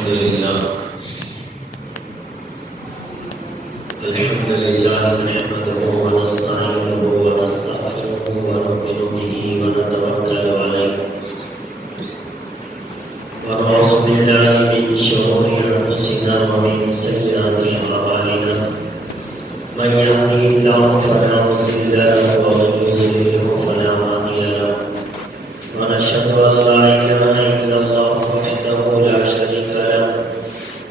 الحمد لله نحمده ونستعينه ونستغفره ونؤمن به ونتوكل عليه ونعوذ بالله من شرور انفسنا ومن سيئات اعمالنا من يهده الله فلا مضل له ومن يضلل فلا هادي له ونشهد ان لا اله الا الله وحده لا شريك له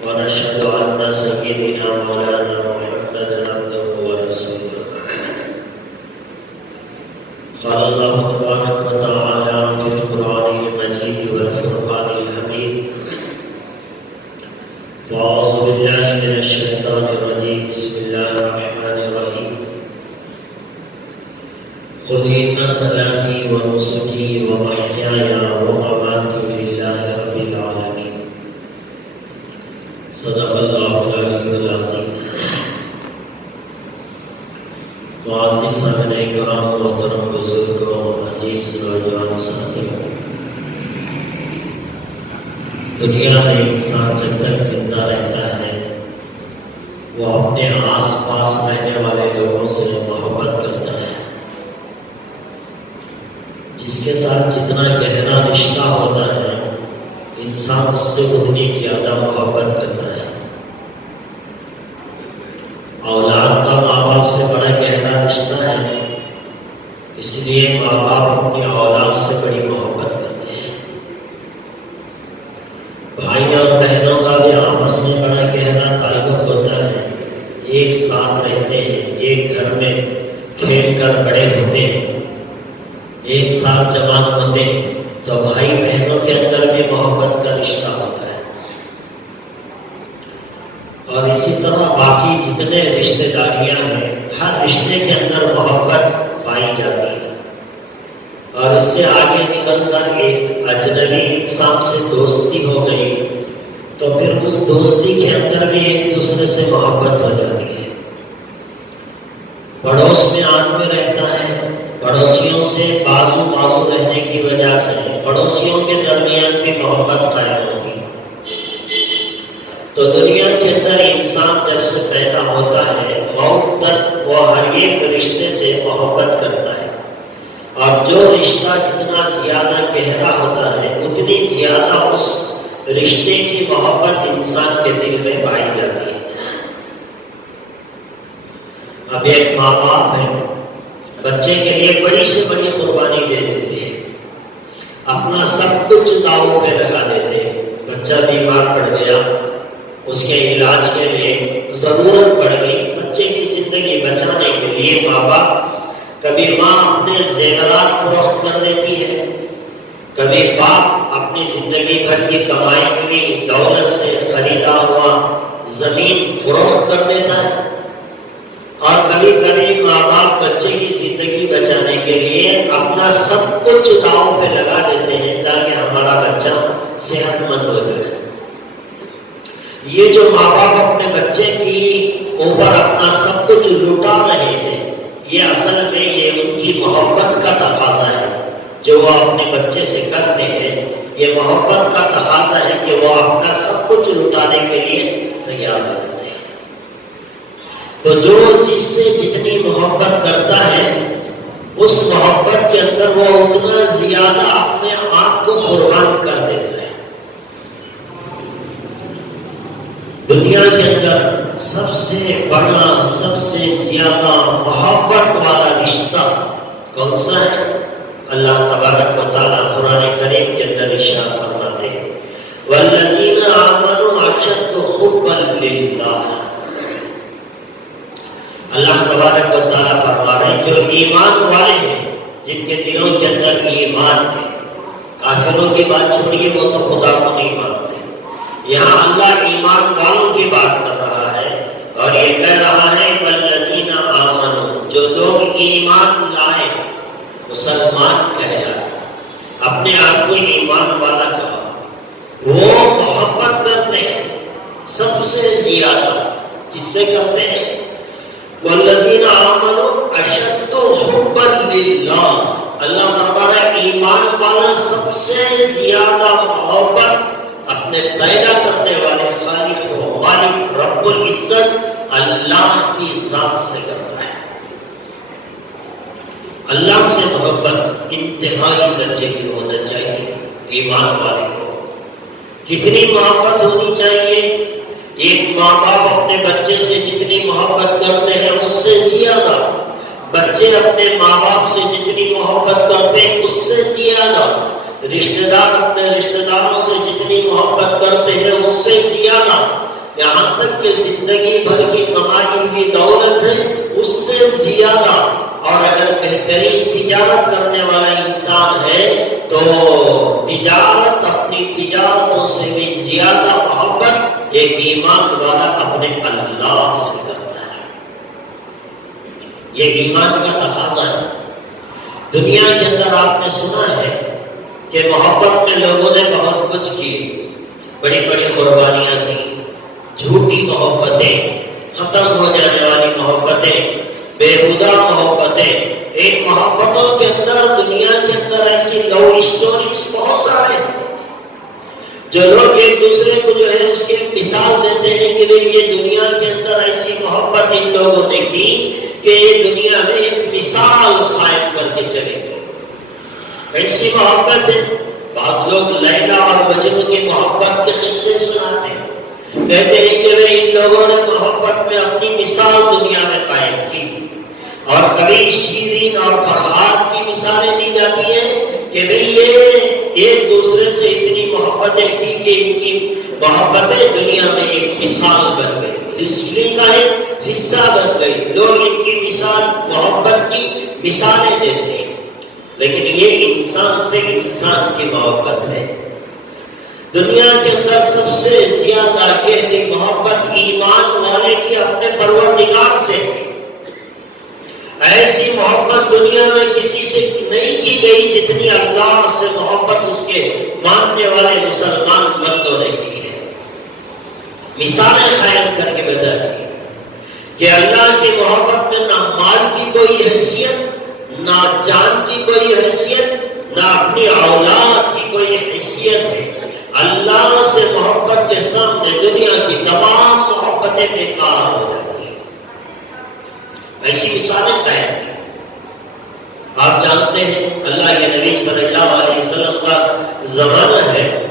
ونشهد ان سيدنا مولانا محمدا عبده ورسوله قال الله تبارك وتعالى في القران المجيد والفرقان الحميد واعوذ بالله من الشيطان الرجيم بسم الله الرحمن الرحيم قل ان صلاتي ونسكي ومحياي ومماتي لله رب العالمين صدق اللہ العلی العظیم. معزز سامعین کرام، محترم بزرگوں، عزیز نوجوان ساتھیوں، دنیا میں انسان جب تک زندہ رہتا ہے وہ اپنے آس پاس رہنے والے لوگوں سے محبت کرتا ہے. جس کے ساتھ جتنا گہرا رشتہ ہوتا ہے انسان اس سے اتنی زیادہ محبت کرتا ہے. اولاد کا ماں باپ سے بڑا گہرا رشتہ ہے، اس لیے ماں باپ اپنی اولاد سے بڑی محبت کرتے ہیں. بھائی اور بہنوں کا بھی آپس میں بڑا گہرا تعلق ہوتا ہے. ایک ساتھ رہتے ہیں، ایک گھر میں کھیل کر بڑے ہوتے ہیں، ایک ساتھ جوان ہوتے ہیں، تو بھائی بہنوں کے اندر بھی محبت کا رشتہ ہوتا ہے. اور اسی طرح باقی جتنے رشتہ داریاں ہیں ہر رشتے کے اندر محبت پائی جاتی ہے. اور اس سے آگے نکل کر ایک اجنبی انسان سے دوستی ہو گئی تو پھر اس دوستی کے اندر بھی ایک دوسرے سے محبت ہو جاتی ہے. پڑوس میں آدمی رہتا ہے، پڑوسیوں سے بازو بازو رہنے کی وجہ سے پڑوسیوں کے درمیان بھی محبت قائم ہوتی ہے. تو دنیا کے اندر انسان جب سے پیدا ہوتا ہے موت تک وہ ہر ایک رشتے سے محبت کرتا ہے. اور جو رشتہ جتنا زیادہ گہرا ہوتا ہے اتنی زیادہ اس رشتے کی محبت انسان کے دل میں پائی جاتی ہے. اب ایک ماں باپ ہے، بچے کے لیے بڑی سے بڑی قربانی دے دیتے ہیں، اپنا سب کچھ داؤ پہ لگا دیتے ہیں. بچہ بیمار پڑ گیا، اس کے علاج کے لیے ضرورت پڑ گئی، بچے کی زندگی بچانے کے لیے ماں باپ کبھی ماں اپنے زیورات فروخت کر دیتی ہے، کبھی باپ اپنی زندگی بھر کی کمائی ہوئی دولت سے خریدا ہوا زمین فروخت کر دیتا ہے. اور کبھی کبھی ماں باپ بچے کی زندگی بچانے کے لیے اپنا سب کچھ داؤ پہ لگا دیتے ہیں تاکہ ہمارا بچہ صحت مند ہو جائے. یہ جو ماں باپ اپنے بچے کی اوپر اپنا سب کچھ لٹا رہے ہیں یہ اصل میں یہ ان کی محبت کا تقاضا ہے. جو وہ اپنے بچے سے کرتے ہیں یہ محبت کا تقاضا ہے کہ وہ اپنا سب کچھ لٹانے کے لیے تیار ہو جاتے ہیں. تو جو جس سے جتنی محبت کرتا ہے اس محبت کے اندر وہ اتنا زیادہ اپنے آپ کو قربان کر دیتا ہے. دنیا کے اندر سب سے بڑا سب سے زیادہ محبت والا رشتہ کون سا ہے؟ اللہ تبارک و تعالیٰ قرآن کریم کے اندر ارشاد فرماتے ہیں والذین آمنوا اشد حبا للہ. اللہ تبارک و تعالیٰ فرما رہے ہیں جو ایمان والے ہیں، جن کے دلوں کے اندر ایمان ہے. کافروں کی بات چھوڑیے، وہ تو خدا کو نہیں مانتے. یہاں اللہ ایمان والوں کی بات کر رہا ہے اور یہ کہہ رہا ہے والذین آمنوا، جو لوگ ایمان لائے، مسلمان کہلائے، اپنے آپ کو ایمان والا کہا، وہ محبت کرتے ہیں سب سے زیادہ. کس سے کرتے ہیں؟ والذین آمنوا اشد حبا للہ. اللہ فرما رہا ہے ایمان والا سب سے زیادہ محبت اپنے پیدا کرنے والے خالق و مالک رب العزت اللہ کی ذات سے کرتا ہے۔ اللہ سے محبت انتہائی درجے کی ہونا چاہیے۔ ایمان والے کو کتنی محبت ہونی چاہیے؟ ایک ماں باپ اپنے بچے سے جتنی محبت کرتے ہیں اس سے زیادہ، بچے اپنے ماں باپ سے جتنی محبت کرتے ہیں اس سے زیادہ، رشتہ دار اپنے رشتہ داروں سے جتنی محبت کرتے ہیں اس سے زیادہ، یہاں تک کہ زندگی بھر کی کمائی ہوئی دولت ہے اس سے زیادہ۔ اور اگر بہترین تجارت کرنے والا انسان ہے تو تجارت اپنی تجارتوں سے بھی زیادہ محبت ایک ایمان والا اپنے اللہ سے کرتا ہے۔ یہ ایمان کا تقاضا ہے۔ دنیا کے اندر آپ نے سنا ہے کہ محبت میں لوگوں نے بہت کچھ کی، بڑی بڑی قربانیاں دی، جھوٹی محبتیں، ختم ہو جانے والی محبتیں، بےہودہ محبتیں۔ ایک محبتوں کے اندر دنیا کے اندر ایسی لو اسٹوریز بہت سارے ہیں جو لوگ ایک دوسرے کو جو ہے اس کی مثال دیتے ہیں کہ یہ دنیا کے اندر ایسی محبت ان لوگوں نے کی کہ یہ دنیا میں ایک مثال قائم کر کے چلے گئے۔ ایسی محبت ہے، بعض لوگ لیلا اور مجنوں کی محبت کے قصے سناتے ہیں، کہتے ہیں کہ ان لوگوں نے محبت میں اپنی مثال دنیا میں قائم کی۔ اور کبھی شیرین اور فرحات کی مثالیں دی جاتی ہیں کہ یہ ایک دوسرے سے اتنی محبتیں کی کہ ان کی محبتیں دنیا میں ایک مثال بن گئی، ہسٹری کا ایک حصہ بن گئی، لوگ ان کی مثال محبت کی مثالیں دیتے ہیں۔ لیکن یہ انسان سے انسان کی محبت ہے۔ دنیا کے اندر سب سے زیادہ گہری محبت ایمان والے کی اپنے پروردگار سے ہے۔ ایسی محبت دنیا میں کسی سے نہیں کی گئی جتنی اللہ سے محبت اس کے ماننے والے مسلمان بندوں نے کی ہے۔ مثالیں قائم کر کے بتا دی کہ اللہ کی محبت میں نہ مال کی کوئی حیثیت، نہ جان کی کوئی حیثیت، نہ اپنی اولاد کی کوئی حیثیت ہے۔ اللہ سے محبت کے سامنے دنیا کی تمام محبتیں بیکار ہو جاتی ہیں۔ ایسی مثالیں قائم کی۔ آپ جانتے ہیں اللہ کے نبی صلی اللہ علیہ وسلم کا زمانہ ہے،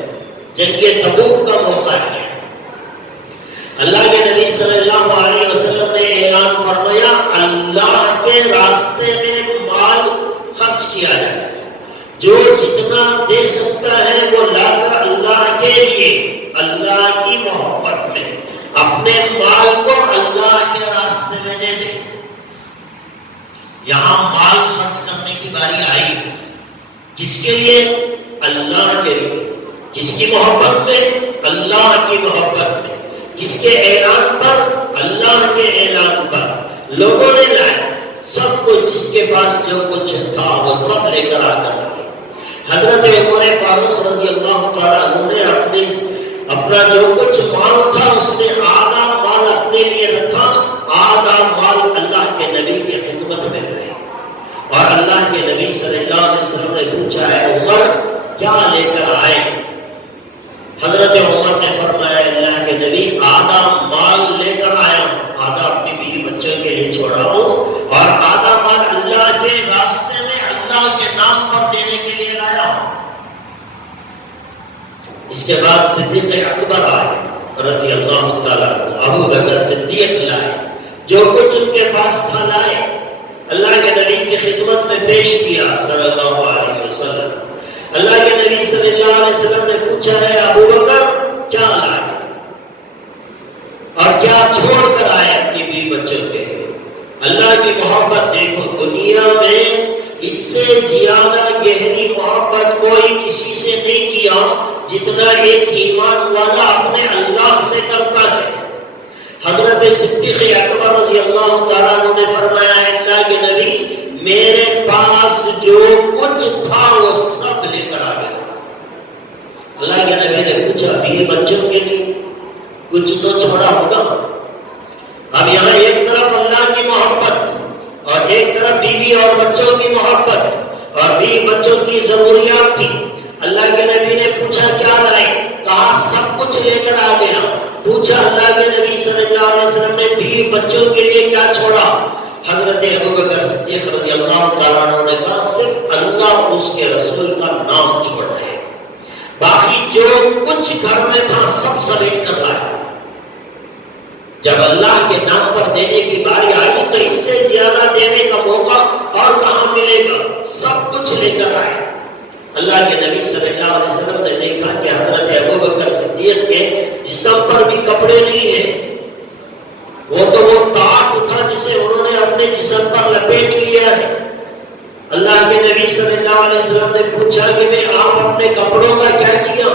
جنگ تبوک کا موقع ہے۔ اللہ کے نبی صلی اللہ علیہ وسلم نے اعلان فرمایا اللہ کے راستے میں مال خرچ کیا جائے، جو جتنا دے سکتا ہے وہ لا کر اللہ کے لیے، اللہ کی محبت میں اپنے مال کو اللہ کے راستے میں دے دے۔ یہاں مال خرچ کرنے کی باری آئی، کس کے لیے؟ اللہ کے لیے۔ کس کی محبت میں؟ اللہ کی محبت میں۔ کس کے اعلان پر؟ اللہ کے اعلان پر۔ لوگوں نے لائے سب کچھ، جس کے پاس جو کچھ تھا وہ سب لے کر آ کر آئے۔ حضرت عمر فاروق رضی اللہ تعالیٰ عنہ نے اپنا جو کچھ مال تھا اس نے آدھا مال اپنے لیے رکھا، آدھا مال اللہ کے نبی کی خدمت میں لائے۔ اور اللہ کے نبی صلی اللہ علیہ وسلم نے پوچھا ہے عمر کیا لے کر آئے؟ حضرت عمر نے فرمایا اللہ کے نبی آدھا مال لے کر آیا ہوں، آدھا اپنی بیوی بچوں کے لیے چھوڑا ہوں، اور آدھا مال اللہ کے راستے میں اللہ کے نام پر دینے کے لیے لایا ہوں۔ اس کے بعد صدیق اکبر آئے رضی اللہ تعالیٰ عنہ، ابو بکر صدیق لائے، جو کچھ ان کے پاس تھا لائے، اللہ کے نبی کی خدمت میں پیش کیا صلی اللہ علیہ وسلم۔ اللہ کے نبی صلی اللہ علیہ وسلم نے پوچھا ہے ابو بکر کیا لائے اور کیا چھوڑ کر آئے اپنی بیوی بچوں کے لیے؟ اللہ کی محبت دیکھو، دنیا میں اس سے زیادہ گہری محبت کوئی کسی سے نہیں کیا جتنا ایک ایمان والا اپنے اللہ سے کرتا ہے۔ حضرت صدیق اکبر رضی اللہ تعالیٰ عنہ نے فرمایا اللہ کے نبی میرے پاس جو کچھ تھا وہ سب لے کر آ گیا۔ اللہ کے نبی نے پوچھا بیوی بچوں کے لیے کچھ تو چھوڑا ہوگا؟ اب یہاں ایک طرف اللہ کی محبت اور ایک طرف بیوی اور بچوں کی محبت اور بیوی بچوں کی ضروریات تھی۔ اللہ کے نبی نے پوچھا کیا لائے؟ کہا سب کچھ لے کر آ گیا. پوچھا اللہ کے نبی صلی اللہ علیہ وسلم نے بیوی بچوں کے لیے کیا چھوڑا؟ حضرت ابوبکر صدیق رضی اللہ تعالیٰ عنہ نے کہا صرف اللہ اس کے رسول کا نام چھوڑا ہے، باقی جو کچھ گھر میں تھا سب سمیٹ کر لایا. جب اللہ کے نام پر دینے کی باری آئی تو اس سے زیادہ دینے کا موقع اور کہاں ملے گا؟ سب کچھ لے کر آئے. اللہ کے نبی صلی اللہ علیہ وسلم نے دیکھا کہ حضرت ابوبکر صدیق کے جسم پر بھی کپڑے نہیں ہیں، وہ تو وہ تاج تھا جسے انہوں نے اپنے جسم پر لپیٹ لیا ہے. اللہ کے نبی صلی اللہ علیہ وسلم نے پوچھا کہ میں آپ اپنے کپڑوں کا کیا کیا؟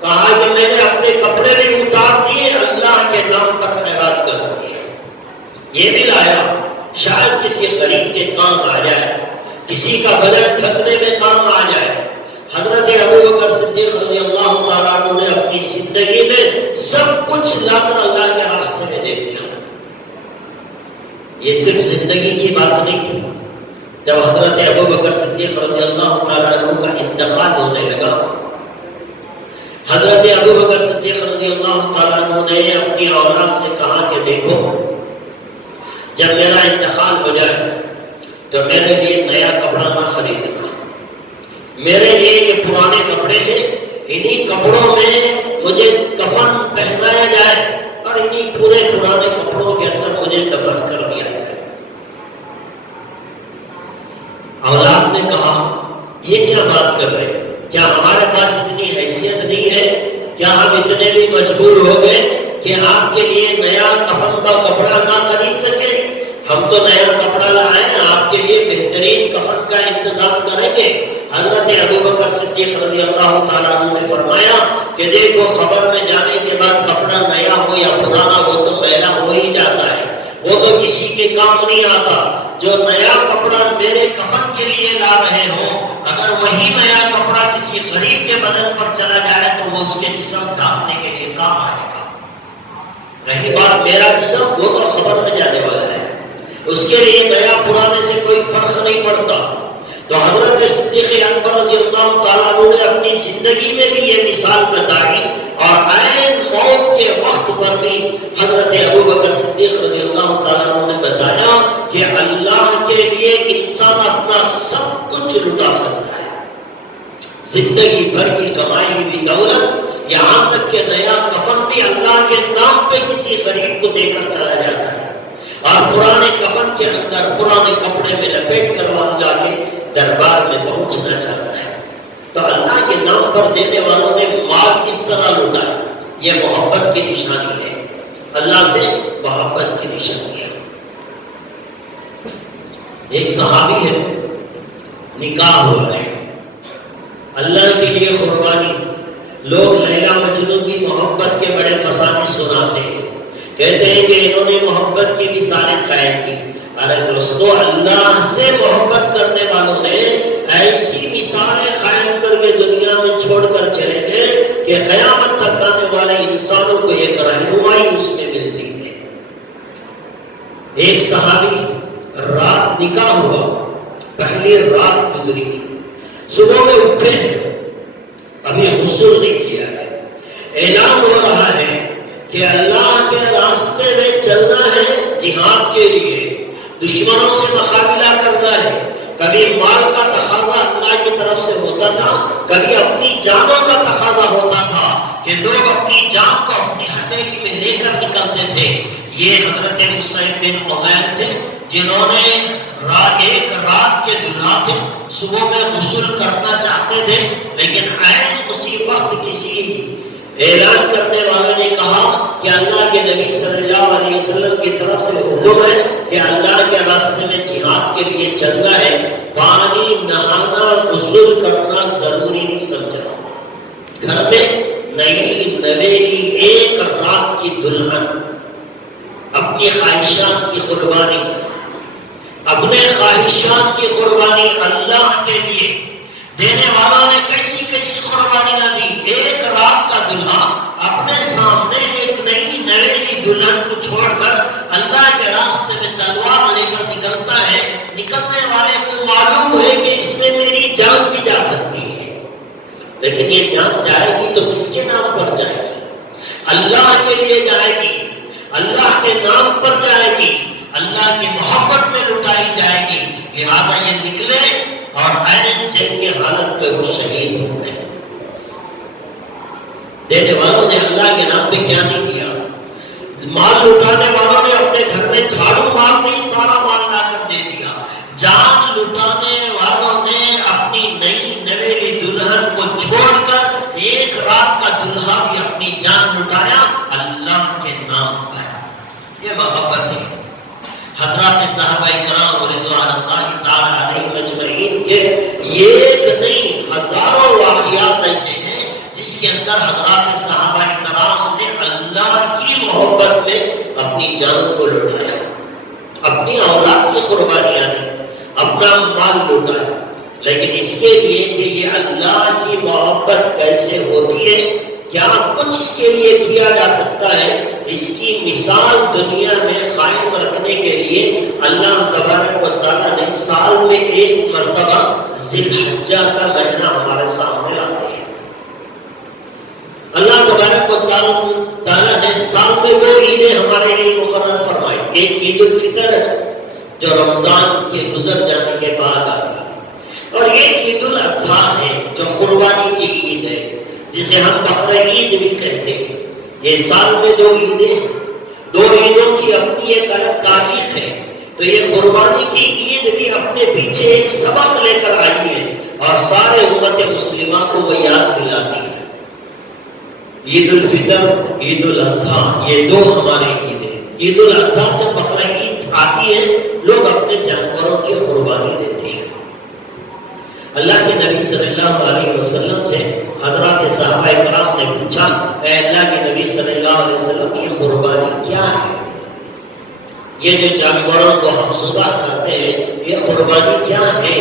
کہا کہ میں نے اپنے کپڑے بھی اتار دیے، اللہ کے نام پر خیرات کر دیے. یہ بھی لایا شاید کسی غریب کے کام آ جائے، کسی کا بدن ٹھکنے میں کام آ جائے. حضرت ابوبکر صدیق رضی اللہ تعالیٰ عنہ نے اپنی زندگی میں سب کچھ لا کر اللہ کے راستے میں دے دیا. یہ صرف زندگی کی بات نہیں تھی. جب حضرت ابوبکر صدیق رضی اللہ تعالیٰ عنہ کا انتقال ہونے لگا، حضرت ابوبکر صدیق رضی اللہ تعالیٰ عنہ نے اپنی اولاد سے کہا کہ دیکھو جب میرا انتقال ہو جائے تو میرے لیے نیا کپڑا نہ خریدنا، میرے لیے یہ پرانے کپڑے ہیں، انہی کپڑوں میں مجھے کفن پہنایا جائے اور انہی پورے پرانے کپڑوں کے اندر مجھے دفن کر دیا جائے. اولاد نے کہا یہ کیا بات کر رہے ہیں؟ کیا ہمارے پاس اتنی حیثیت نہیں ہے؟ کیا ہم اتنے بھی مجبور ہو گئے کہ آپ کے لیے نیا کفن کا کپڑا نہ خرید سکے؟ ہم تو نیا کپڑا لائے ہیں، آپ کے لیے بہترین کفن کا انتظام کریں گے. حضرت ابوبکر صدیق رضی اللہ تعالیٰ عنہ نے فرمایا کہ دیکھو خبر میں جانے کے بعد کپڑا نیا ہو یا پرانا وہ تو میلا ہو ہی جاتا ہے، وہ تو کسی کے کام نہیں آتا. جو نیا کپڑا میرے کفن کے لیے لا رہے ہوں، اگر وہی نیا کپڑا کسی غریب کے بدن پر چلا جائے تو وہ اس کے جسم ڈھانپنے کے لیے کام آئے گا. رہی بات میرا جسم، وہ تو خبر میں جانے والا ہے، اس کے لیے نیا پرانے سے کوئی فرق نہیں پڑتا. تو حضرت صدیق اکبر رضی اللہ تعالیٰ عنہ نے اپنی زندگی میں بھی یہ مثال بتائی اور عین موت کے وقت پر بھی حضرت ابوبکر صدیق رضی اللہ تعالیٰ عنہ نے بتایا کہ اللہ کے لیے انسان اپنا سب کچھ لٹا سکتا ہے، زندگی بھر کی کمائی ہوئی دولت، یہاں تک کہ نیا کفن بھی اللہ کے نام پہ کسی غریب کو دے کر چلا جاتا ہے، اور پرانے کفن کے اندر پرانے کپڑے میں لپیٹ کر وہاں جا کے دربار میں پہنچنا چاہتا ہے. تو اللہ کے نام پر دینے والوں نے مال اس طرح لوٹا، یہ محبت کی نشانی ہے، اللہ سے محبت کی نشانی ہے. ایک صحابی ہے، نکاح ہوا ہے، اللہ کے لیے قربانی. لوگ لیلا مجنون کی محبت کے بڑے فسانے سناتے ہیں، کہتے ہیں کہ انہوں نے محبت کی مثالیں قائم کی. ارے دوستو، اللہ سے محبت کرنے والوں نے ایسی مثالیں قائم کر کے دنیا میں چھوڑ کر چلے گئے کہ قیامت تک آنے والے انسانوں کو ایک رہنمائی اس میں ملتی ہے. ایک صحابی رات نکاح ہوا، پہلی رات گزری، صبح میں اٹھے ہیں، ابھی غسل نہیں کیا ہے، اعلان ہو رہا ہے کہ اللہ کے راستے میں چلنا ہے، جہاد کے لیے دشمنوں سے مقابلہ کرنا ہے. کبھی مال کا تقاضا اللہ کی طرف سے ہوتا تھا، کبھی اپنی جانوں کا تقاضا ہوتا تھا کہ لوگ اپنی جان کو اپنی ہتھیلی میں لے کر نکلتے تھے. یہ حضرت مصعب بن عمیر تھے جنہوں نے ایک رات کے دلہا تھے، صبح میں غسل کرنا چاہتے تھے، لیکن عین اسی وقت کسی اعلان کرنے والوں نے کہا کہ اللہ کے نبی صلی اللہ علیہ وسلم کی طرف سے حکم ہے کہ اللہ کے راستے میں جہاد کے لیے چلنا ہے، پانی نہانا غسل کرنا ضروری نہیں سمجھا. گھر میں نئی نویلی ایک رات کی دلہن اپنی خواہشات کی قربانی، اپنے خواہشات کی قربانی اللہ کے لیے دینے والا نے کیسی کیسی قربانیاں دی. ایک رات کا دلہا اپنے سامنے ایک نئی نویلی دلہن کو چھوڑ کر اللہ کے راستے میں تلوار لے کر نکلتا ہے. نکلنے والے کو معلوم ہے کہ اس میں میری جان بھی جا سکتی ہے، لیکن یہ جان جائے گی تو کس کے نام پر جائے گی؟ اللہ کے لیے جائے گی، اللہ کے نام پر جائے گی، اللہ کی محبت میں لٹائی جائے گی، لہذا یہ نکلے اور عین جنگ کی حالت میں وہ شہید ہو گئے۔ دینے والوں نے اللہ کے نام پہ کیا نہیں کیا؟ مال لٹانے والوں نے اپنے گھر میں جھاڑو مار نہیں سارا مال لا کر دے دیا۔ جان لٹانے والوں نے اپنی نئی نویلی دلہن کو چھوڑ کر ایک رات کا دلہا بھی اپنی جان لٹایا اللہ کے نام پر۔ یہ محبت ہے۔ حضرات صحابہ کرام رضوان اللہ تعالی علیہم اجمعین کے ایک نہیں ہزاروں واقعات ایسے ہیں جس کے اندر حضرات صحابہ کرام نے اللہ کی محبت میں اپنی جان کو لٹایا، اپنی اولاد کی قربانیاں دی، اپنا مال لٹایا۔ لیکن اس کے لیے کہ یہ اللہ کی محبت کیسے ہوتی ہے، کیا کچھ اس کے لیے کیا جا سکتا ہے، اس کی مثال دنیا میں قائم رکھنے کے لیے اللہ تبارک و تعالیٰ نے سال میں ایک مرتبہ ذی الحجہ کا مہینہ ہمارے سامنے لاتے ہیں۔ اللہ تبارک و تعالیٰ نے سال میں 2 عیدیں ہمارے لیے مقرر فرمائی۔ ایک عید الفطر ہے جو رمضان کے گزر جانے کے بعد آتی ہے، اور ایک عید الاضحیٰ ہے جو قربانی کی عید ہے، جسے ہم بقرہ عید بھی کہتے ہیں۔ یہ سال میں 2 عیدیں ہیں، 2 عیدوں کی اپنی ایک الگ تاریخ ہے، تو یہ قربانی کی عید بھی اپنے پیچھے ایک سبق لے کر آئی ہے اور سارے امت مسلمہ کو وہ یاد دلاتی ہے۔ عید الفطر، عید الاضحیٰ، یہ 2 ہمارے عید ہیں۔ عید الاضحیٰ جب بقرہ عید آتی ہے لوگ اپنے جانوروں کی قربانی دیتے ہیں۔ اللہ کے نبی صلی اللہ علیہ وسلم سے حضرات صحابہ کرام نے پوچھا، اے اللہ کے نبی صلی اللہ علیہ وسلم یہ قربانی کیا ہے؟ یہ جو جانوروں کو ہم ذبح کرتے ہیں یہ قربانی کیا ہے؟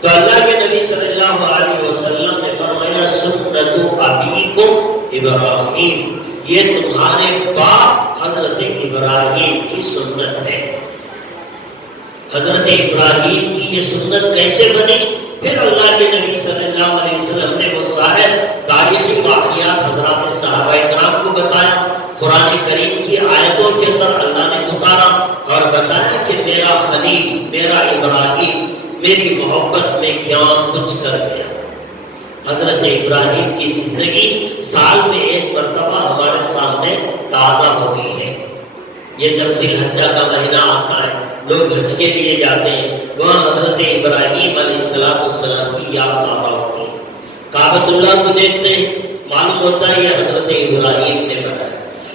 تو اللہ کے نبی صلی اللہ علیہ وسلم نے فرمایا سنت ابیکم ابراہیم، یہ تمہارے باپ حضرت ابراہیم کی سنت ہے۔ حضرت ابراہیم کی یہ سنت کیسے بنی؟ پھر اللہ کے نبی صلی اللہ علیہ وسلم نے وہ سارے تاریخی واقعات حضرات صحابہ کرام کو بتایا۔ قرآن کریم کی آیتوں کے اندر اللہ نے اتارا اور بتایا کہ میرا خلیل، میرا ابراہیم میری محبت میں کیا کچھ کر گیا۔ حضرت ابراہیم کی زندگی سال میں ایک مرتبہ ہمارے سامنے تازہ ہوتی ہے۔ یہ جب ذی الحجہ کا مہینہ آتا ہے لوگ حج کے لیے جاتے ہیں، وہاں حضرت ابراہیم علیہ السلام کی یاد تازہ ہوتی ہے۔ کعبۃ اللہ کو دیکھتے ہیں، معلوم ہوتا ہے یہ حضرت ابراہیم نے بنایا۔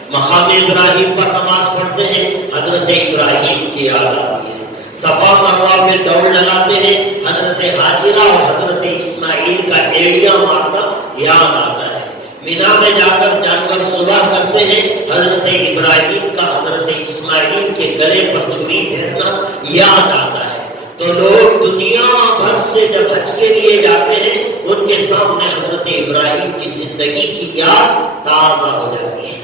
مقام ابراہیم پر نماز پڑھتے ہیں، حضرت ابراہیم کی یاد آتی ہے۔ صفا مروہ پہ دوڑ لگاتے ہیں، حضرت حاجرہ اور حضرت اسماعیل کا ایڑیا مارنا یاد آتا ہے۔ مینا میں جا کر جانور ذبح کرتے ہیں، حضرت ابراہیم کا حضرت اسماعیل کے گلے پر چھری پھیرنا یاد آتا ہے۔ تو لوگ دنیا بھر سے جب حج کے لیے جاتے ہیں ان کے سامنے حضرت ابراہیم کی زندگی کی یاد تازہ ہو جاتی ہے۔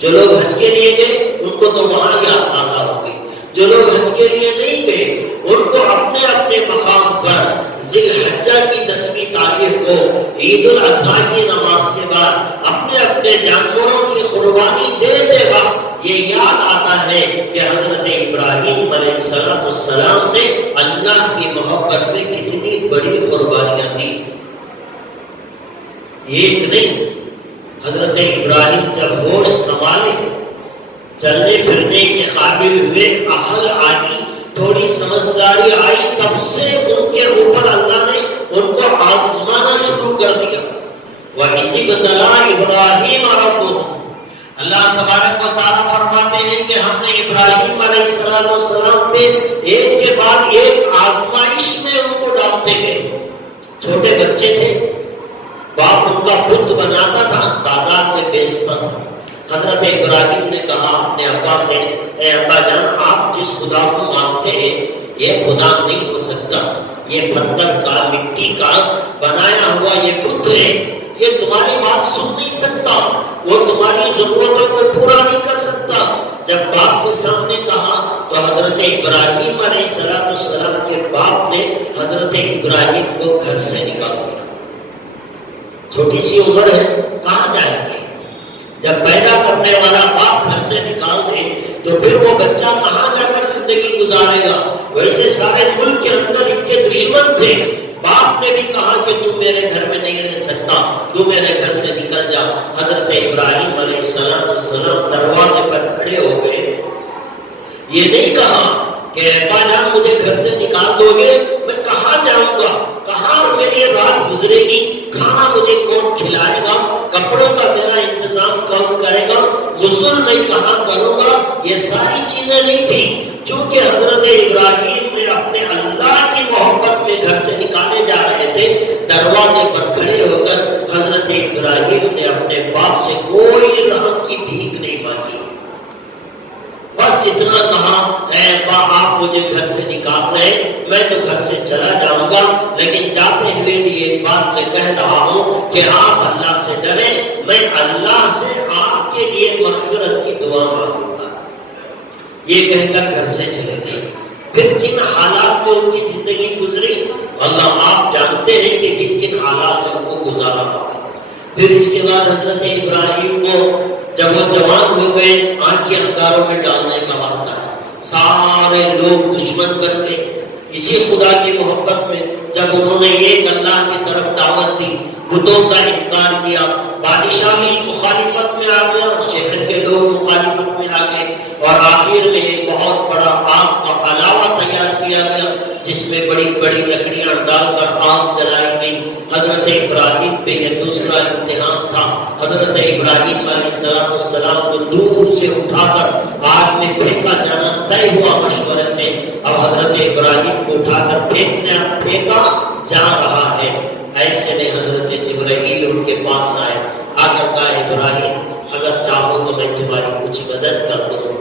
جو لوگ حج کے لیے گئے ان کو تو وہاں یاد تازہ ہو گئی، جو لوگ حج کے لیے نہیں گئے ان کو اپنے اپنے مقام پر ذی الحجہ کی 10ویں تاریخ کو عید الاضحیٰ کی نماز کے بعد اپنے اپنے جانوروں کی قربانی دیتے وقت یہ یاد آتا ہے کہ حضرت ابراہیم علیہ السلام نے اللہ کی محبت میں کتنی بڑی قربانیاں دی۔ ایک نہیں، حضرت ابراہیم جب ہوش سنبھالے، چلنے پھرنے کے قابل ہوئے، عقل آئی، تھوڑی سمجھداری آئی، تب سے ان کے اوپر اللہ نے ان کو آزمانا شروع کر دیا۔ وَإِذِ ابْتَلَىٰ إِبْرَاهِيمَ رَبُّهُ، اللہ تبارک و تعالیٰ فرماتے ہیں کہ ہم نے ابراہیم علیہ السلام پہ ایک کے بعد ایک آزمائش میں ان کو ڈالتے گئے۔ چھوٹے بچے تھے، باپ ان کا بت بناتا تھا، بازار میں بیچتا تھا۔ حضرت ابراہیم نے کہا اپنے ابا سے، اے ابا جان آپ جس خدا کو مانتے ہیں یہ خدا نہیں ہو سکتا، یہ پتھر کا مٹی کا بنایا ہوا یہ بت ہے، یہ تمہاری بات سن نہیں سکتا، وہ تمہاری ضرورتوں کو پورا نہیں کر سکتا۔ جب باپ کے سامنے کہا تو حضرت ابراہیم علیہ السلام کے باپ نے حضرت ابراہیم کو گھر سے نکال دیا۔ چھوٹی سی عمر ہے، کہاں جائیں گے؟ جب پیدا کرنے والا باپ گھر سے نکال دے تو پھر وہ بچہ کہاں جا کر زندگی گزارے گا؟ ویسے سارے ملک کے اندر ان کے دشمن تھے، باپ نے بھی کہا کہ تم میرے گھر میں نہیں رہ سکتا، تم میرے گھر سے نکل جا۔ حضرت ابراہیم علیہ السلام دروازے پر کھڑے ہو گئے، یہ نہیں کہا کہ ابا جان مجھے گھر سے نکال دو گے، میں کہاں جاؤں گا، کہاں میری رات گزرے گی، کھانا مجھے کون کھلائے گا، کپڑوں کا میرا انتظام کون کرے گا، غسل میں کہاں کروں گا، یہ ساری چیزیں نہیں تھی۔ چونکہ حضرت ابراہیم نے اپنے اللہ کی محبت میں گھر سے نکالے جا رہے تھے، دروازے پر کھڑے ہو کر حضرت ابراہیم نے اپنے باپ سے کوئی رحم کی بھیک نہیں مانگی، بس اتنا کہا اے ابا آپ مجھے گھر سے نکال رہے ہیں، میں تو گھر سے چلا جاؤں گا، لیکن جاتے ہوئے بھی ایک بات میں کہہ رہا ہوں کہ آپ اللہ سے ڈریں، میں اللہ سے آپ کے لیے مغفرت کی دعا مانگوں گا۔ یہ کہہ کر گھر سے چلے گئے۔ پھر کن حالات میں ان کی زندگی گزری اللہ آپ جانتے ہیں کہ کن کن حالات سے ان کو گزارا ہوگا۔ پھر اس کے بعد حضرت ابراہیم کو جب وہ جوان ہو گئے، آنکھ کے انگاروں میں ڈالنے کا وقت آیا، سارے لوگ دشمن بن گئے۔ اسی خدا کی محبت میں جب انہوں نے ایک اللہ کی طرف دعوت دی، بتوں کا انکار کیا، بادشاہ بھی مخالفت میں آ گیا، شہر کے لوگ مخالفت میں آ گئے، اور آخر میں ایک بہت بڑا آگ کا علاوہ تیار کیا گیا جس میں بڑی بڑی لکڑیاں ڈال کر آگ جلائی گئی۔ حضرت ابراہیم پہ یہ دوسرا امتحان تھا۔ حضرت ابراہیم علیہ السلام کو دور سے اٹھا کر آگ میں پھینکا جانا طے ہوا مشورے سے۔ اب حضرت ابراہیم کو اٹھا کر پھینکا جا رہا ہے، ایسے میں حضرت جبرائیل ان کے پاس آئے، آ کر کہا ابراہیم اگر چاہو تو میں تمہاری کچھ مدد کر دوں،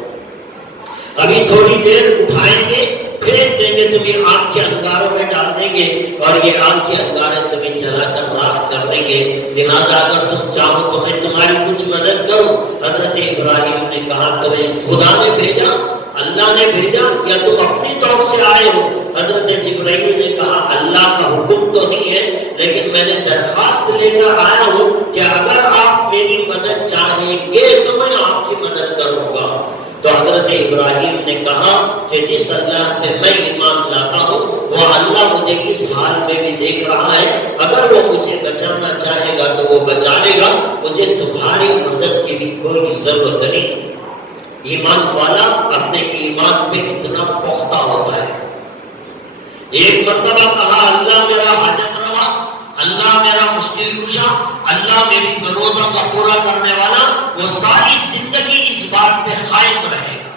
ابھی تھوڑی دیر اٹھائیں گے، پھینک دیں گے، تمہیں آگ کے انگاروں میں ڈال دیں گے، اور یہ آگ کے انگارے تمہیں جلا کر راکھ کر دیں گے، لہذا اگر تم چاہو تو میں تمہاری کچھ مدد کروں۔ حضرت ابراہیم نے کہا تمہیں خدا نے بھیجا، اللہ نے بھیجا، یا تم اپنی طور سے آئے ہو؟ حضرت جبرائیل نے کہا اللہ کا حکم تو نہیں ہے، لیکن میں نے درخواست لے کر آیا ہوں کہ اگر آپ میری مدد چاہیں گے تو میں آپ کی مدد کروں گا۔ تو حضرت ابراہیم نے کہا کہ جس اللہ پہ میں ایمان لاتا ہوں وہ اللہ مجھے اس حال میں بھی دیکھ رہا ہے، اگر وہ مجھے بچانا چاہے گا تو وہ بچا لے گا، مجھے تمہاری مدد کی بھی کوئی ضرورت نہیں۔ ایمان والا اپنے ایمان پہ اتنا پختہ ہوتا ہے۔ ایک مرتبہ کہا اللہ میرا حاجت روا، اللہ میرا مشکل کشا، اللہ میری ضرورتوں کا پورا کرنے والا، وہ ساری زندگی اس بات پہ قائم رہے گا۔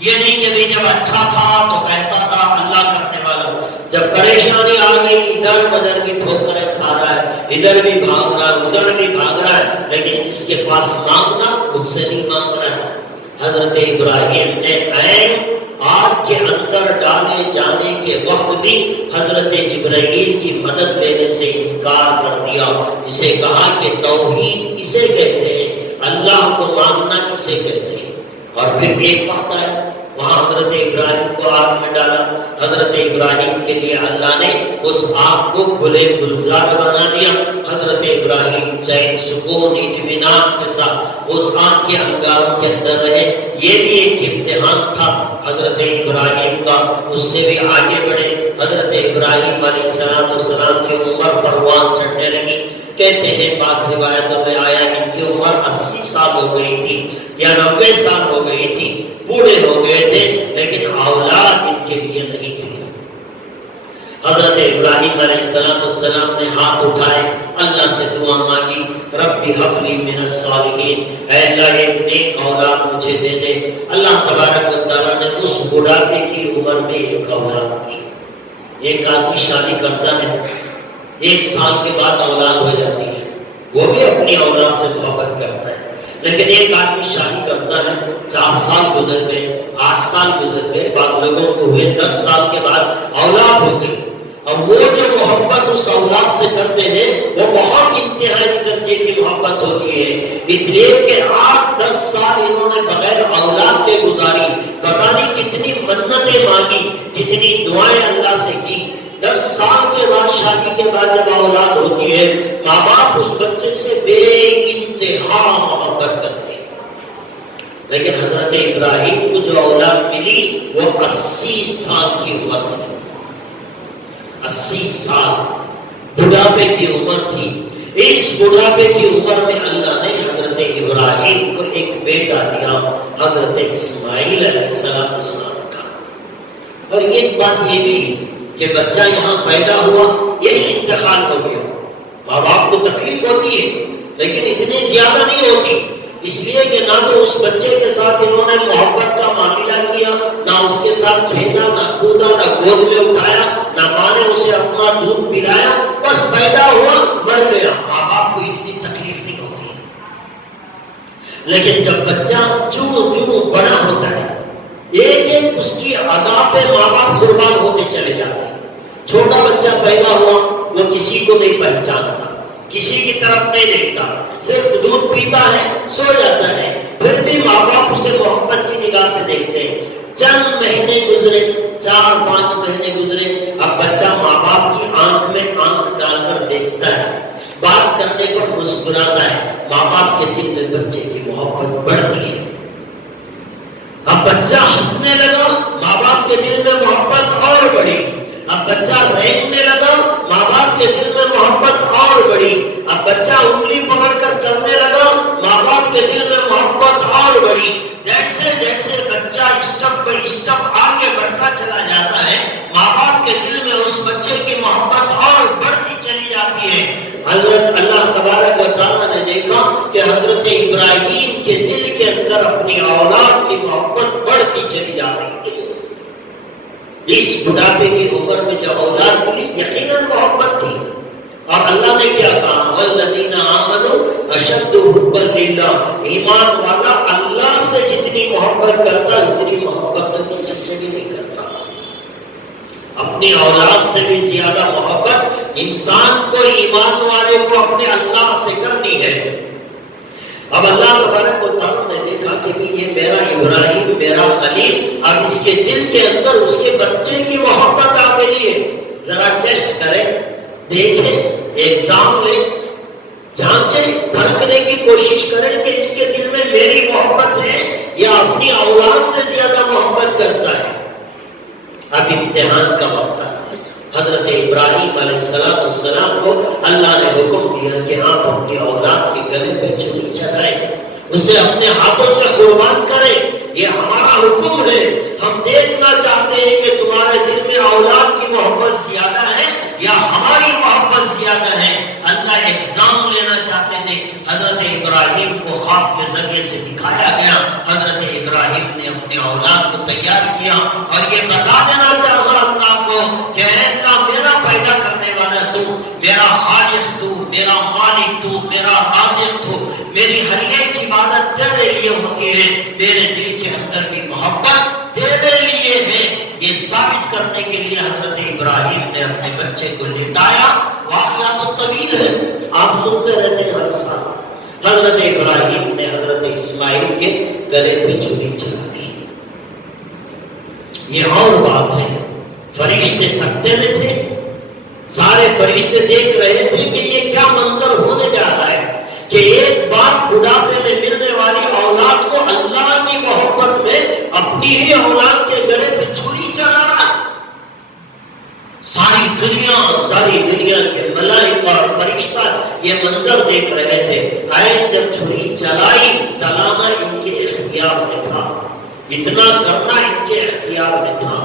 یہ نہیں کہ جب اچھا تھا تو کہتا تھا اللہ کرنے والا، جب پریشانی آ گئی ادھر ادھر کی ٹھوکریں کھا رہا ہے، ادھر بھی بھاگ رہا ہے ادھر بھی بھاگ رہا ہے، لیکن جس کے پاس مانگنا اس سے نہیں مانگ رہا ہے۔ حضرت ابراہیم نے عین آگ کے اندر ڈالے جانے کے وقت بھی حضرت جبرائیل کی مدد لینے سے انکار کر دیا۔ اسے کہا کہ توحید اسے کہتے ہیں، اللہ کو ماننا اسے کہتے ہیں۔ اور پھر ایک وقت آیا وہاں حضرت ابراہیم کو آگ میں ڈالا، حضرت ابراہیم کے لیے اللہ نے اس آگ کو گلے گلزار بنا دیا۔ حضرت ابراہیم چین سکون اطمینان کے ساتھ اس آگ کے انگاروں کے اندر رہے۔ یہ بھی ایک امتحان تھا حضرت ابراہیم کا، اس سے بھی آگے بڑھے۔ حضرت ابراہیم علیہ السلام کی عمر پروان چڑھنے لگی۔ کہتے ہیں بعض روایتوں میں آیا ان کی عمر 80 سال ہو گئی تھی یا 90 سال ہو گئی تھی، بوڑھے ہو گئے تھے، لیکن اولاد ان کے لیے نہیں تھی۔ حضرت ابراہیم علیہ السلام نے ہاتھ اٹھائے، اللہ سے دعا مانگی، رب هب لی من الصالحین، اے اللہ ایک نیک اولاد مجھے دے دے۔ اللہ تبارک و تعالیٰ نے اس بڑھاپے کی عمر میں ایک اولاد دی۔ ایک آدمی شادی کرتا ہے، 1 سال کے بعد اولاد ہو جاتی ہے، وہ بھی اپنی اولاد سے محبت کرتا ہے، لیکن ایک آدمی شادی کرتا ہے، 4 سال گزر گئے، 8 سال گزر گئے، بعض لوگوں کو ہوئے 10 سال کے بعد اولاد ہو گئی، اور وہ جو محبت اس اولاد سے کرتے ہیں وہ بہت انتہائی درجے کی محبت ہوتی ہے، اس لیے کہ 8-10 سال انہوں نے بغیر اولاد کے گزاری، پتہ نہیں کتنی منتیں مانگی، کتنی دعائیں اللہ سے کی۔ 10 سال کے بعد شادی کے بعد جب اولاد ہوتی ہے، ماں باپ اس بچے سے بے انتہا محبت کرتے ہیں۔ لیکن حضرت ابراہیم کو جو اولاد ملی وہ 80 سال کی عمر تھی. 80 سال بڑھاپے کی عمر تھی. اس بڑھاپے کی عمر میں اللہ نے حضرت ابراہیم کو ایک بیٹا دیا، حضرت اسماعیل علیہ السلام کا. اور ایک بات یہ بھی کہ بچہ یہاں پیدا ہوا، یہی انتقال ہو گیا. ماں باپ کو تکلیف ہوتی ہے لیکن اتنی زیادہ نہیں ہوتی، اس لیے کہ نہ تو اس بچے کے ساتھ انہوں نے محبت کا معاملہ کیا، نہ اس کے ساتھ کھیلا، نہ کودا، نہ گود میں اٹھایا، نہ ماں نے اسے اپنا دودھ پلایا، بس پیدا ہوا مر گیا. ماں باپ کو اتنی تکلیف نہیں ہوتی. لیکن جب بچہ چوں بڑا ہوتا ہے، ایک ایک اس کی ادا پہ ماں باپ قربان ہوتے چلے جاتے ہیں. چھوٹا بچہ پیدا ہوا، وہ کسی کو نہیں پہچانتا، کسی کی طرف نہیں دیکھتا، صرف دودھ پیتا ہے، سو جاتا ہے، پھر بھی ماں باپ اسے محبت کی نگاہ سے دیکھتے ہیں. چند مہینے گزرے، 4-5 مہینے گزرے، اب بچہ ماں باپ کی آنکھ میں آنکھ ڈال کر دیکھتا ہے، بات کرنے پر مسکراتا ہے. ماں باپ کے دل میں بچے کی محبت بڑھتی ہے. اب بچہ ہنسنے لگا، ماں باپ کے دل میں محبت اور بڑھی. اب بچہ رینگنے لگا، ماں باپ کے دل میں محبت اور بڑھی. اب بچہ انگلی پکڑ کر چلنے لگا، ماں باپ کے دل میں محبت اور بڑھی. جیسے جیسے بچہ اسٹپ پر اسٹپ آگے بڑھتا چلا جاتا ہے، ماں باپ کے دل میں اس بچے کی محبت اور بڑھتی چلی جاتی ہے. اللہ تبارک و تعالیٰ نے دیکھا کہ حضرت ابراہیم کے دل کے اندر اپنی اولاد کی محبت بڑھتی چلی جا رہی ہے. اس بڑھاپے کی عمر میں جب اولاد ملی یقیناً محبت تھی. اور اللہ نے کیا کہا؟ والذین آمنوا اشد حبا للہ. ایمان والا اللہ سے جتنی محبت کرتا ہے اتنی محبت تو کسی سے بھی نہیں کرتا. اپنی اولاد سے بھی زیادہ محبت انسان کو، ایمان والے کو اپنے اللہ سے کرنی ہے. اب اللہ تبارک و تعالیٰ نے دیکھا کہ یہ میرا ابراہیم، میرا خلیل، اب اس کے دل کے اندر اس کے بچے کی محبت آ گئی ہے. ذرا ٹیسٹ کریں، دیکھیں، ایگزام لیں، جانچیں، پرکھنے کی کوشش کریں کہ اس کے دل میں میری محبت ہے یا اپنی اولاد سے زیادہ محبت کرتا ہے. اب امتحان کا وقت آیا. حضرت ابراہیم علیہ السلام کو اللہ نے حکم دیا کہ آپ اپنی اولاد کے گلے پہ چھری چڑھائیں، اسے اپنے ہاتھوں سے قربان کریں. یہ ہمارا حکم ہے. ہم دیکھنا چاہتے ہیں کہ تمہارے دل میں اولاد کی محبت زیادہ ہے یا ہماری محبت زیادہ ہے. اللہ ایگزام لینا چاہتے تھے. حضرت ابراہیم کو خواب کے ذریعے سے دکھایا گیا. حضرت ابراہیم نے اپنے اولاد کو تیار کیا اور یہ بتا دینا چاہا اللہ کو کہ اے اللہ، میرا پیدا کرنے والا تو، میرا خالق تو، میرا مالک تو، میرا رازق تو، میری ہر ایک عبادت تیرے لیے ہوتی ہے. میرے دل کے اندر کی محبت تیرے لیے ہے. یہ ثابت کرنے کے لیے حضرت ابراہیم نے اپنے بچے کو لٹایا. واقعہ تو طویل ہے، آپ سنتے رہتے ہیں ہر سال. حضرت ابراہیم نے حضرت اسماعیل کے گلے پہ چھری چلا دی. یہ اور بات ہے، فرشتے سکتے میں تھے. سارے فرشتے دیکھ رہے تھے کہ یہ کیا منظر ہونے جا رہا ہے کہ ایک باپ بڑھاپے میں ملنے والی اولاد کو اللہ کی محبت میں اپنی ہی اولاد کے گلے پہ چھری چلا رہا. ساری دنیا کے ملائکہ اور فرشتہ یہ منظر دیکھ رہے تھے. آئے جب چھری چلائی، چلانا ان کے اختیار میں تھا، اتنا کرنا ان کے اختیار میں تھا،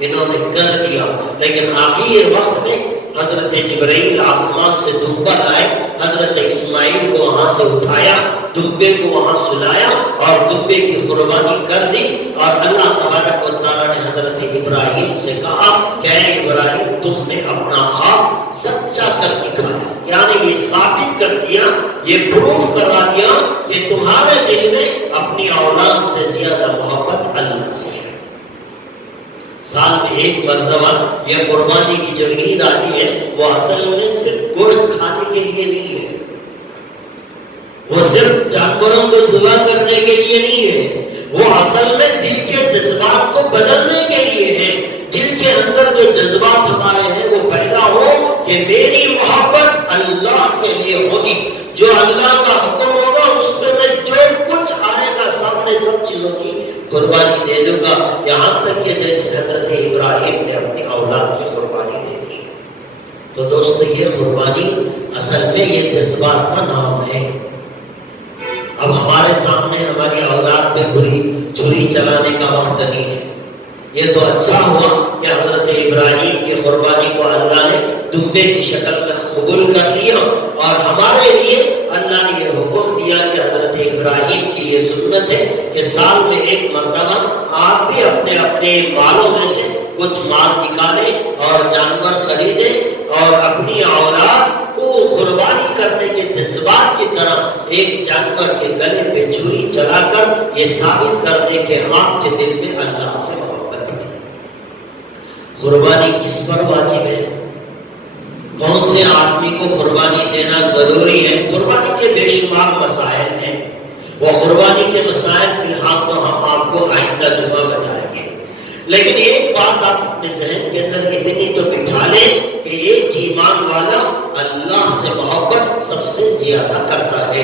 انہوں نے کر دیا. لیکن آخری وقت میں حضرت جبرائیل آسمان سے دمبا لائے، حضرت اسماعیل کو وہاں سے اٹھایا، دمبے کو وہاں سلایا اور دمبے کی قربانی کر دی. اور اللہ تبارک و تعالیٰ نے حضرت ابراہیم سے کہا کہ اے ابراہیم، تم نے اپنا خواب سچا کر دکھایا. یعنی یہ ثابت کر دیا، یہ پروف کرا دیا کہ تمہارے دل میں اپنی اولاد سے زیادہ محبت اللہ سے ہے. سال میں ایک مرتبہ یہ قربانی کی جو عید آتی ہے وہ اصل میں صرف گوشت کھانے کے لیے نہیں ہے، وہ صرف جانوروں کو ذبح کرنے کے لیے نہیں ہے، وہ اصل میں دل کے جذبات کو بدلنے کے لیے ہے. دل کے اندر جو جذبات ہمارے ہیں وہ پیدا ہو کہ میری محبت اللہ کے لیے ہوگی. جو اللہ کا حکم ہوگا اس میں جو کچھ آئے گا سامنے سب چیز قربانی دے دوں گا، یہاں تک کہ جیسے حضرت ابراہیم نے اپنی اولاد کی قربانی دے دی۔ تو دوستو یہ قربانی اصل میں یہ جذبات کا نام ہے۔ اب ہمارے سامنے ہماری اولاد پہ چھری چلانے کا وقت نہیں ہے۔ یہ تو اچھا ہوا کہ حضرت ابراہیم کی قربانی کو اللہ نے دمبے کی شکل میں قبول کر لیا، اور ہمارے لیے اللہ نے یہ حکم دیا کہ حضرت ابراہیم کی یہ سنت ہے کہ سال میں ایک مرتبہ آپ بھی اپنے اپنے مالوں میں سے کچھ مال نکالیں اور جانور خریدیں، اور اپنی اولاد کو قربانی کرنے کے جذبات کی طرح ایک جانور کے گلے پہ چھری چلا کر یہ ثابت کر دیں کہ آپ کے دل میں اللہ سے محبت ہے۔ قربانی کس پر واجب ہے؟ کون سے آدمی کو قربانی دینا ضروری ہے؟ قربانی کے بے شمار مسائل ہیں، وہ قربانی کے مسائل فی الحال تو ہم آپ کو آئندہ جمعہ بتائیں گے، لیکن ایک بات آپ اپنے ذہن کے اندر اتنی تو بٹھا لیں کہ ایک ایمان والا اللہ سے محبت سب سے زیادہ کرتا ہے۔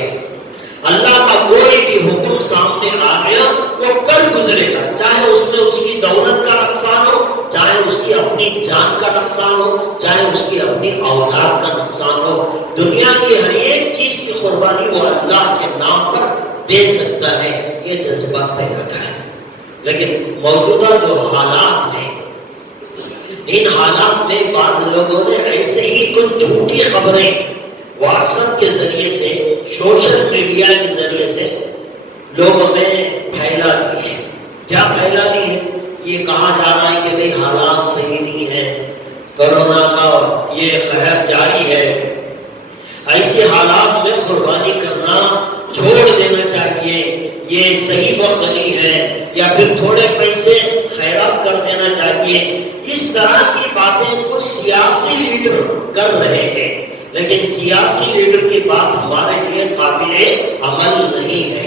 اللہ کا کوئی بھی حکم سامنے آ گیا وہ کر گزرے گا، چاہے اس میں اس کی دولت کا نقصان ہو، چاہے اس کی اپنی جان کا نقصان ہو، چاہے اس کی اپنی اولاد کا نقصان ہو۔ دنیا کی ہر ایک چیز کی قربانی وہ اللہ کے نام پر دے سکتا ہے، یہ جذبہ پیدا کرے۔ لیکن موجودہ جو حالات ہیں، ان حالات میں بعض لوگوں نے ایسے ہی کچھ جھوٹی خبریں واٹس ایپ کے ذریعے سے، سوشل میڈیا کے ذریعے سے لوگوں میں پھیلا دی ہے۔ کیا پھیلا دی ہے؟ یہ کہا جا رہا ہے کہ بھئی حالات صحیح نہیں ہے، کرونا کا یہ قہر جاری ہے، ایسے حالات میں قربانی کرنا چھوڑ دینا چاہیے، یہ صحیح وقت نہیں ہے، یا پھر تھوڑے پیسے خیرات کر دینا چاہیے۔ اس طرح کی باتیں کچھ سیاسی لیڈر کر رہے ہیں، لیکن سیاسی لیڈر کی بات ہمارے لیے قابل عمل نہیں ہے۔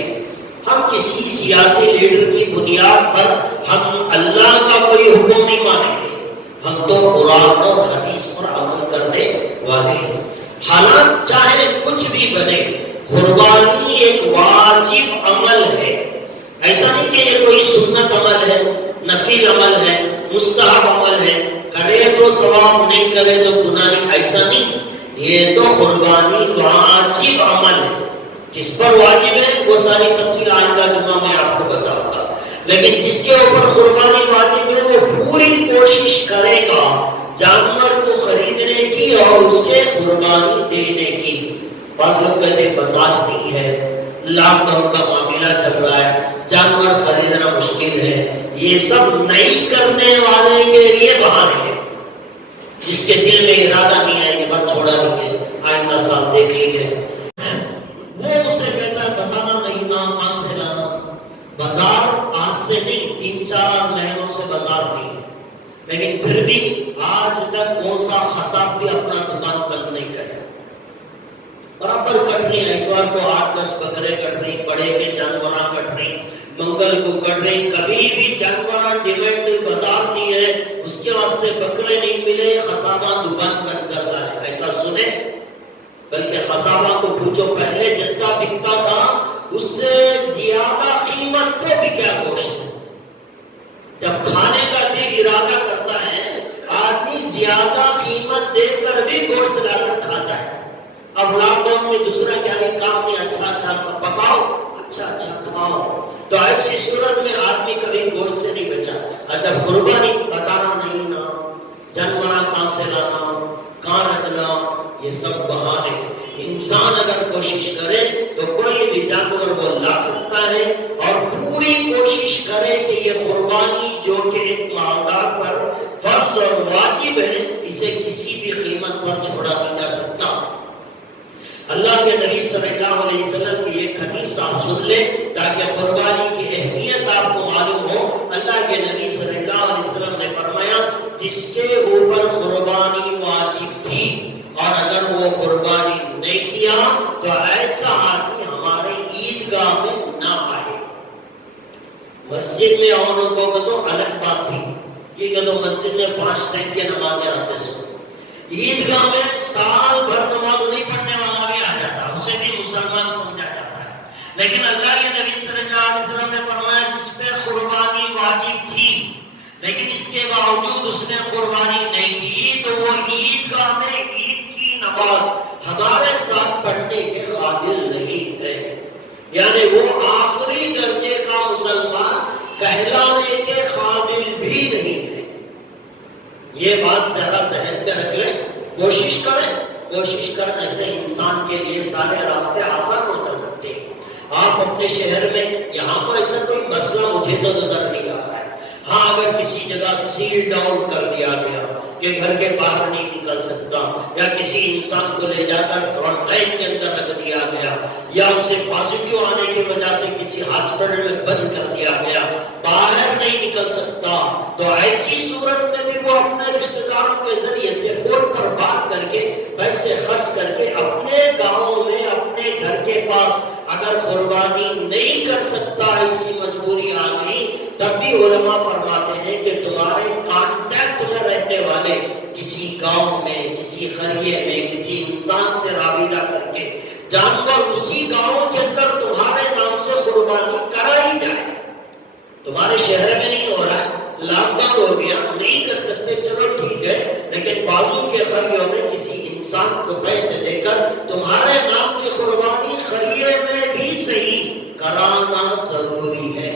ہم کسی سیاسی لیڈر کی بنیاد پر ہم اللہ کا کوئی حکم نہیں مانیں گے، ہم تو قرآن اور حدیث پر عمل کرنے والے ہیں۔ حالات چاہے کچھ بھی بنے، قربانی ایک واجب عمل ہے۔ ایسا نہیں کہ یہ کوئی سنت عمل ہے، نفل عمل ہے، مستحب عمل ہے، کرے تو ثواب نہیں کرے تو گناہ نہیں، ایسا نہیں۔ یہ تو قربانی واجب عمل ہے۔ کس پر واجب ہے وہ ساری تفصیل آئندہ جمعہ میں آپ کو بتاؤں گا، لیکن جس کے اوپر قربانی واجب ہے وہ پوری کوشش کرے گا جانور کو خریدنے کی اور اس کے قربانی دینے کی۔ بعض لوگ کہتے ہیں بازار نہیں ہے، لاک ڈاؤن کا معاملہ چل رہا ہے، جانور خریدنا مشکل ہے، یہ سب نہیں کرنے والے کے لیے بہانے ہیں۔ جس کے دل میں ارادہ نہیں ہے کہ بات چھوڑا نہیں ہے، آئندہ سال دیکھ لیں گے، وہ اسے کہتا ہے بازار مہینہ کہاں سے لانا؟ بازار آج سے نہیں، 3-4 مہینوں سے بازار نہیں ہے، لیکن پھر بھی آج تک کون سا قصاب بھی اپنا دکان بند نہیں کرے۔ برابر کٹ رہی ہے، اتوار کو 8-10 بکرے کٹ رہی، بڑے کے جانوراں کٹ رہی، منگل کو کٹ رہی، کبھی بھی جانوراں ڈیمانڈ بازار نہیں ہے، اس کے واسطے بکرے نہیں ملے، قصابہ دکان بند کر رہا ہے۔ ایسا سنے؟ بلکہ قصابہ کو پوچھو پہلے جتنا بکتا تھا اس سے زیادہ قیمت پہ بکیا گوشت۔ جب کھانے کا دل ارادہ کرتا ہے آدمی زیادہ قیمت دے کر بھی گوشت لا کر کھاتا ہے۔ اب لاک ڈاؤن میں دوسرا کیا ہے، کام میں اچھا پکاؤ، اچھا کھاؤ، تو ایسی صورت میں آدمی کبھی گوشت سے نہیں بچا۔ جب قربانی بازارہ نہیں نا، جانوراں کہاں سے لانا، کہاں رکھنا، یہ سب بہانے۔ انسان اگر کوشش کرے تو کوئی بھی جانور وہ لا سکتا ہے، اور پوری کوشش کرے کہ یہ قربانی جو کہ ایک مالدار پر فرض اور واجب ہے، اسے کسی بھی قیمت پر چھوڑا نہیں جا سکتا۔ اللہ کے نبی صلی اللہ علیہ وسلم کی ایک حدیث آپ سن لیں تاکہ قربانی کی اہمیت آپ کو معلوم ہو۔ اللہ کے نبی صلی اللہ علیہ وسلم نے فرمایا جس کے اوپر قربانی واجب تھی اور اگر وہ قربانی نہیں کیا تو ایسا آدمی ہمارے عیدگاہ میں نہ آئے۔ مسجد میں اور لوگوں کو تو الگ بات تھی، کیونکہ تو مسجد میں 5 ٹائم کے نمازیں آتے سو، عیدگاہ میں سال بھر نماز نہیں پڑھنے والا بھی آ جاتا، اسے بھی مسلمان سمجھا جاتا ہے، لیکن اللہ کے نبی صلی اللہ علیہ وسلم نے فرمایا جس پہ قربانی واجب تھی لیکن اس کے باوجود اس نے قربانی نہیں کی تو وہ عیدگاہ میں عید کی نماز ہمارے ساتھ پڑھنے کے قابل نہیں ہے، یعنی وہ آخری درجے کا مسلمان کہلانے کے قابل بھی نہیں ہے۔ یہ بات ذرا ذہن میں رکھ لیں، کوشش کرنے سے انسان کے لیے سارے راستے آسان ہو سکتے ہیں۔ آپ اپنے شہر میں، یہاں تو ایسا کوئی مسئلہ مجھے تو نظر نہیں آ رہا ہے، ہاں اگر کسی جگہ سیل ڈاؤن کر دیا گیا کہ گھر کے باہر نہیں نکل سکتا، یا کسی انسان کو لے جا کر کوارنٹائن کے اندر رکھ دیا گیا، یا اسے پازیٹیو آنے کی وجہ سے کسی ہاسپٹل میں بند کر دیا گیا، باہر نہیں نکل سکتا، تو ایسی صورت میں بھی وہ اپنے رشتہ داروں کے ذریعے سے فون پر بات کر کے پیسے خرچ کر کے اپنے گاؤں میں اپنے گھر کے پاس اگر قربانی نہیں کر سکتا، ایسی مجبوری آ گئی، تب بھی علماء فرماتے ہیں کہ تمہارے کانٹیکٹ میں رہنے والے کسی گاؤں میں، کسی قریے میں کسی انسان سے رابطہ کر کے جانور اسی گاؤں کے اندر تمہارے نام سے قربانی کرائی جائے۔ تمہارے شہر میں نہیں ہو رہا، لاک ڈاؤن ہو گیا، نہیں کر سکتے، چلو ٹھیک ہے، لیکن بازو کے قریوں میں کسی انسان کو پیسے دے کر تمہارے نام کی قربانی قریے میں بھی صحیح کرانا ضروری ہے۔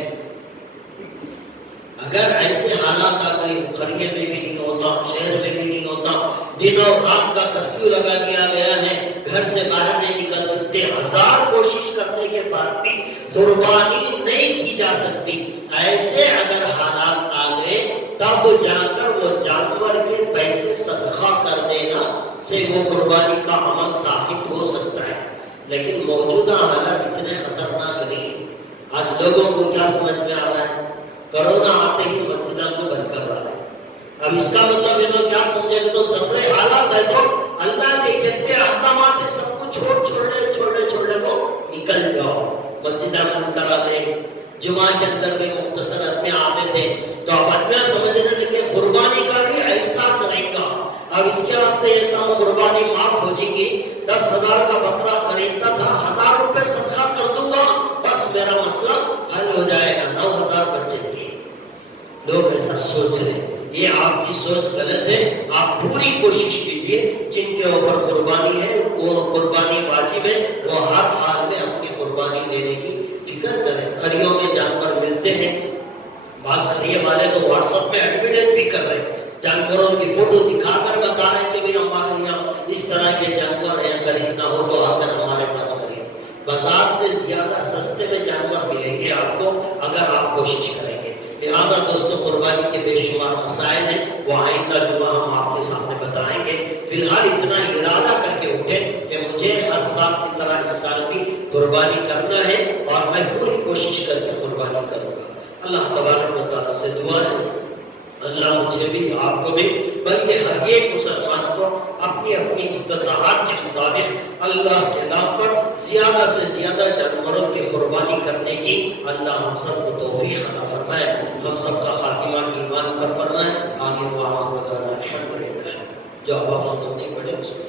اگر ایسے حالات آ گئے، قریے میں بھی نہیں ہوتا، شہر میں بھی نہیں ہوتا، دن اور رات کا کرفیو لگا دیا گیا ہے، گھر سے باہر نہیں نکل سکتے، ہزار کوشش کرنے کے بعد بھی قربانی نہیں کی جا سکتی، ایسے اگر حالات آ گئے تب جا کر وہ جانور کے پیسے صدقہ کر دینا سے وہ قربانی کا عمل ثابت ہو سکتا ہے۔ لیکن موجودہ حالات اتنے خطرناک نہیں۔ آج لوگوں کو کیا سمجھ میں آ رہا ہے؟ کرونا آتے ہی مسجدوں کو بند کر رہا ہے۔ اب اس کا مطلب یہ لوگ کیا سمجھے گے؟ تو ضرورت حالات ہے تو اللہ کے کتنے احکامات ہیں، سب کو چھوڑنے کو نکل جاؤ، مسجدیں بند کرا دیں۔ جمعہ کے اندر بھی مختصر آدمی آتے تھے، تو اب آدمی سمجھنے لگے قربانی کا بھی ایسا چلے گا، اب اس کے واسطے ایسا قربانی معاف ہو جائے گی، 10,000 کا بکرا خریدتا تھا، 1,000 روپے صدقہ کر دوں گا، بس میرا مسئلہ حل ہو جائے گا، 9,000 بچے گے۔ لوگ ایسا سوچ رہے ہیں، یہ آپ کی سوچ غلط ہے۔ آپ پوری کوشش کیجئے، جن کے اوپر قربانی ہے، وہ قربانی واجب ہے، وہ ہر حال میں اپنی قربانی دینے کی فکر کریں۔ قریوں میں جانور ملتے ہیں، بعض قریے والے تو واٹس ایپ میں ایڈورٹائز بھی کر رہے ہیں، جانوروں کی فوٹو دکھا کر بتا رہے ہیں کہ بھئی ہمارے یہاں اس طرح کے جانور ہیں، خریدنا ہو تو آ کر ہمارے پاس خرید۔ بازار سے زیادہ سستے میں جانور ملیں گے آپ کو اگر آپ کوشش کریں گے۔ لہذا دوستو، قربانی کے بے شمار مسائل ہیں، وہ آئندہ جمعہ ہم آپ کے سامنے بتائیں گے۔ فی الحال اتنا ارادہ کر کے اٹھے کہ مجھے ہر سال کی طرح اس سال بھی قربانی کرنا ہے، اور میں پوری کوشش کر کے قربانی کروں گا۔ اللہ تبارک و تعالیٰ سے دعا ہے، اللہ مجھے بھی، آپ کو بھی، بلکہ ہر ایک مسلمان کو اپنی اپنی استطاعت کے مطابق اللہ کے نام پر زیادہ سے زیادہ جانوروں کی قربانی کرنے کی اللہ ہم سب کو توفیق عطا فرمائے، ہم سب کا خاتمہ ایمان پر فرمائے۔ آمین و آخر دعوانا الحمدللہ۔ جو اب آپ سنت نہیں پڑھے اس کو